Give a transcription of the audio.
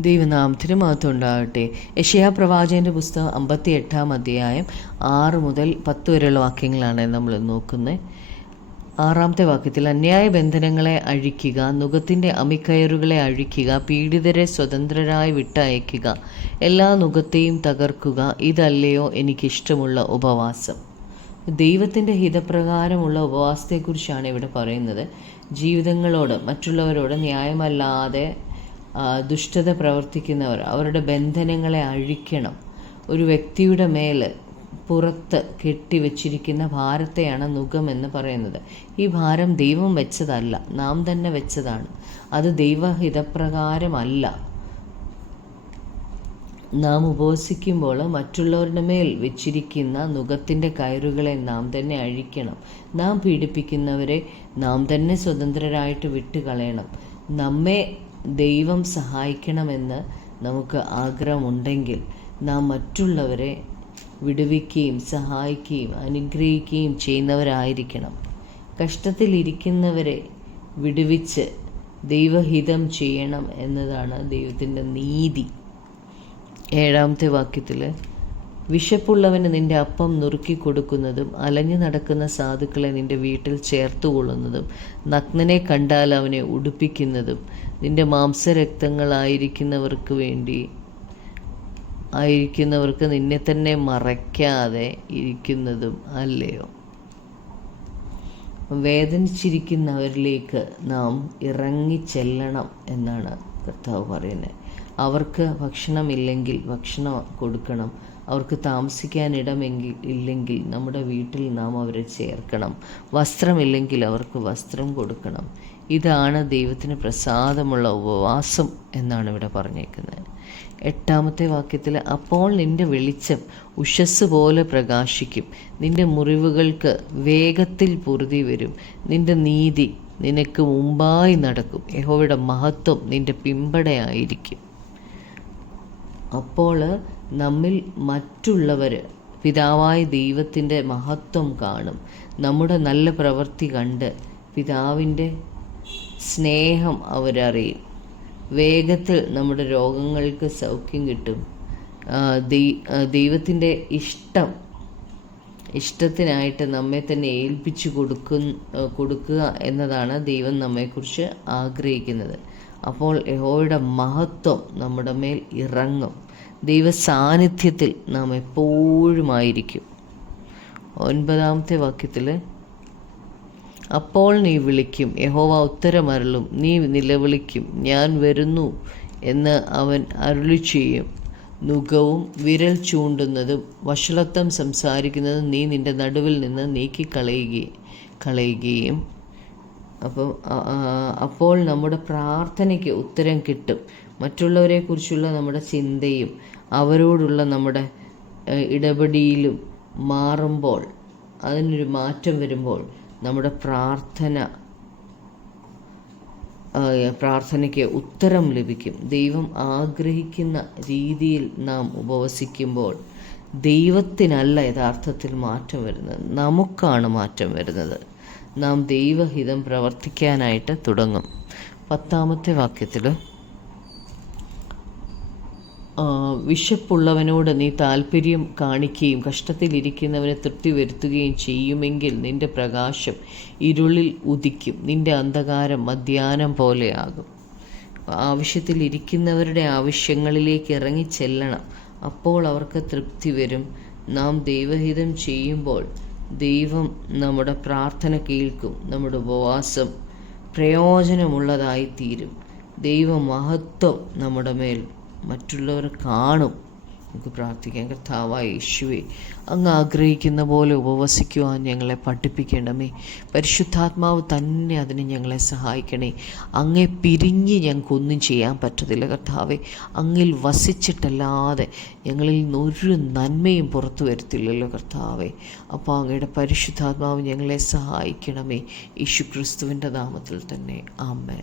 ദൈവനാമത്തിന് മഹത്വം ഉണ്ടാകട്ടെ. യെശയ്യാ പ്രവാചകൻ്റെ പുസ്തകം 58 അധ്യായം 6 മുതൽ 10 വരെയുള്ള വാക്യങ്ങളാണ് നമ്മൾ നോക്കുന്നത്. 6-ാമത്തെ വാക്യത്തിൽ, അന്യായ ബന്ധനങ്ങളെ അഴിക്കുക, നുകത്തിൻ്റെ അമിക്കയറുകളെ അഴിക്കുക, പീഡിതരെ സ്വതന്ത്രരായി വിട്ടയക്കുക, എല്ലാ നുകത്തെയും തകർക്കുക, ഇതല്ലയോ എനിക്കിഷ്ടമുള്ള ഉപവാസം. ദൈവത്തിൻ്റെ ഹിതപ്രകാരമുള്ള ഉപവാസത്തെക്കുറിച്ചാണ് ഇവിടെ പറയുന്നത്. ജീവിതങ്ങളോട്, മറ്റുള്ളവരോട് ന്യായമല്ലാതെ ദുഷ്ടത പ്രവർത്തിക്കുന്നവർ അവരുടെ ബന്ധനങ്ങളെ അഴിക്കണം. ഒരു വ്യക്തിയുടെ മേൽ പുറത്ത് കെട്ടിവെച്ചിരിക്കുന്ന ഭാരത്തെയാണ് നുകമെന്ന് പറയുന്നത്. ഈ ഭാരം ദൈവം വെച്ചതല്ല, നാം തന്നെ വെച്ചതാണ്. അത് ദൈവഹിതപ്രകാരമല്ല. നാം ഉപവസിക്കുമ്പോൾ മറ്റുള്ളവരുടെ മേൽ വെച്ചിരിക്കുന്ന നുകത്തിൻ്റെ കയറുകളെ നാം തന്നെ അഴിക്കണം. നാം പീഡിപ്പിക്കുന്നവരെ നാം തന്നെ സ്വതന്ത്രരായിട്ട് വിട്ടുകളയണം. നമ്മെ ദൈവം സഹായിക്കണമെന്ന് നമുക്ക് ആഗ്രഹമുണ്ടെങ്കിൽ നാം മറ്റുള്ളവരെ വിടുവിക്കുകയും സഹായിക്കുകയും അനുഗ്രഹിക്കുകയും ചെയ്യുന്നവരായിരിക്കണം. കഷ്ടത്തിലിരിക്കുന്നവരെ വിടുവിച്ച് ദൈവഹിതം ചെയ്യണം എന്നതാണ് ദൈവത്തിൻ്റെ നീതി. 7-ാമത്തെ വാക്യത്തിൽ, വിശപ്പുള്ളവന് നിന്റെ അപ്പം നുറുക്കി കൊടുക്കുന്നതും അലഞ്ഞു നടക്കുന്ന സാധുക്കളെ നിന്റെ വീട്ടിൽ ചേർത്തുകൊള്ളുന്നതും നഗ്നനെ കണ്ടാൽ അവനെ ഉടുപ്പിക്കുന്നതും നിന്റെ മാംസരക്തങ്ങളായിരിക്കുന്നവർക്ക് നിന്നെ തന്നെ മറയ്ക്കാതെ ഇരിക്കുന്നതും അല്ലയോ. വേദനിച്ചിരിക്കുന്നവരിലേക്ക് നാം ഇറങ്ങിച്ചെല്ലണം എന്നാണ് കർത്താവ് പറയുന്നത്. അവർക്ക് ഭക്ഷണമില്ലെങ്കിൽ ഭക്ഷണം കൊടുക്കണം. അവർക്ക് ഇല്ലെങ്കിൽ നമ്മുടെ വീട്ടിൽ നാം അവരെ ചേർക്കണം. വസ്ത്രമില്ലെങ്കിൽ അവർക്ക് വസ്ത്രം കൊടുക്കണം. ഇതാണ് ദൈവത്തിന് പ്രസാദമുള്ള ഉപവാസം എന്നാണ് ഇവിടെ പറഞ്ഞേക്കുന്നത്. 8-ാമത്തെ വാക്യത്തിൽ, അപ്പോൾ നിന്റെ വെളിച്ചം ഉഷസ് പോലെ പ്രകാശിക്കും, നിന്റെ മുറിവുകൾക്ക് വേഗത്തിൽ പൊറുതി വരും, നിന്റെ നീതി നിനക്ക് മുമ്പായി നടക്കും, യഹോവയുടെ മഹത്വം നിന്റെ പിമ്പടയായിരിക്കും. അപ്പോൾ നമ്മിൽ മറ്റുള്ളവർ പിതാവായ ദൈവത്തിൻ്റെ മഹത്വം കാണും. നമ്മുടെ നല്ല പ്രവൃത്തി കണ്ട് പിതാവിൻ്റെ സ്നേഹം അവരറിയും. വേഗത്തിൽ നമ്മുടെ രോഗങ്ങൾക്ക് സൗഖ്യം കിട്ടും. ദൈവത്തിൻ്റെ ഇഷ്ടത്തിനായിട്ട് നമ്മെ തന്നെ ഏൽപ്പിച്ചു കൊടുക്കുക എന്നതാണ് ദൈവം നമ്മെക്കുറിച്ച് ആഗ്രഹിക്കുന്നത്. അപ്പോൾ യഹോവയുടെ മഹത്വം നമ്മുടെ മേൽ ഇറങ്ങും. ദൈവ സാന്നിധ്യത്തിൽ നാം എപ്പോഴുമായിരിക്കും. 9-ാമത്തെ വാക്യത്തിൽ, അപ്പോൾ നീ വിളിക്കും, യഹോവ ഉത്തരമരുളും, നീ നിലവിളിക്കും, ഞാൻ വരുന്നു എന്ന് അവൻ അരുളി ചെയ്യും. നുകവും വിരൽ ചൂണ്ടുന്നതും വഷളത്വം സംസാരിക്കുന്നതും നീ നിന്റെ നടുവിൽ നിന്ന് നീക്കിക്കളയുകയും അപ്പോൾ നമ്മുടെ പ്രാർത്ഥനയ്ക്ക് ഉത്തരം കിട്ടും. മറ്റുള്ളവരെക്കുറിച്ചുള്ള നമ്മുടെ ചിന്തയും അവരോടുള്ള നമ്മുടെ ഇടപെടലും മാറുമ്പോൾ, അതിനൊരു മാറ്റം വരുമ്പോൾ നമ്മുടെ പ്രാർത്ഥനയ്ക്ക് ഉത്തരം ലഭിക്കും. ദൈവം ആഗ്രഹിക്കുന്ന രീതിയിൽ നാം ഉപവസിക്കുമ്പോൾ ദൈവത്തിനല്ല യഥാർത്ഥത്തിൽ മാറ്റം വരുന്നത്, നമുക്കാണ് മാറ്റം വരുന്നത്. നാം ദൈവഹിതം പ്രവർത്തിക്കാനായിട്ട് തുടങ്ങും. 10-ാമത്തെ വാക്യത്തിൽ, വിശപ്പുള്ളവനോട് നീ താല്പര്യം കാണിക്കുകയും കഷ്ടത്തിലിരിക്കുന്നവനെ തൃപ്തി വരുത്തുകയും ചെയ്യുമെങ്കിൽ നിന്റെ പ്രകാശം ഇരുളിൽ ഉദിക്കും, നിന്റെ അന്ധകാരം മധ്യാഹ്നം പോലെയാകും. ആവശ്യത്തിലിരിക്കുന്നവരുടെ ആവശ്യങ്ങളിലേക്ക് ഇറങ്ങിച്ചെല്ലണം. അപ്പോൾ അവർക്ക് തൃപ്തി വരും. നാം ദൈവഹിതം ചെയ്യുമ്പോൾ ദൈവം നമ്മുടെ പ്രാർത്ഥന കേൾക്കും. നമ്മുടെ ഉപവാസം പ്രയോജനമുള്ളതായി തീരും. ദൈവമഹത്വം നമ്മുടെ മേൽ മറ്റുള്ളവർ കാണും. നമുക്ക് പ്രാർത്ഥിക്കാം. കർത്താവായ യേശുവേ, അങ്ങ് ആഗ്രഹിക്കുന്ന പോലെ ഉപവസിക്കുവാൻ ഞങ്ങളെ പഠിപ്പിക്കണമേ. പരിശുദ്ധാത്മാവ് തന്നെ അതിന് ഞങ്ങളെ സഹായിക്കണേ. അങ്ങേ പിരിഞ്ഞ് ഞങ്ങൾക്കൊന്നും ചെയ്യാൻ പറ്റത്തില്ല കർത്താവേ. അങ്ങിൽ വസിച്ചിട്ടല്ലാതെ ഞങ്ങളിൽ നിന്നൊരു നന്മയും പുറത്തു വരുത്തില്ലല്ലോ കർത്താവേ. അപ്പോൾ അങ്ങയുടെ പരിശുദ്ധാത്മാവ് ഞങ്ങളെ സഹായിക്കണമേ. യേശു ക്രിസ്തുവിൻ്റെ നാമത്തിൽ തന്നെ. ആമേൻ.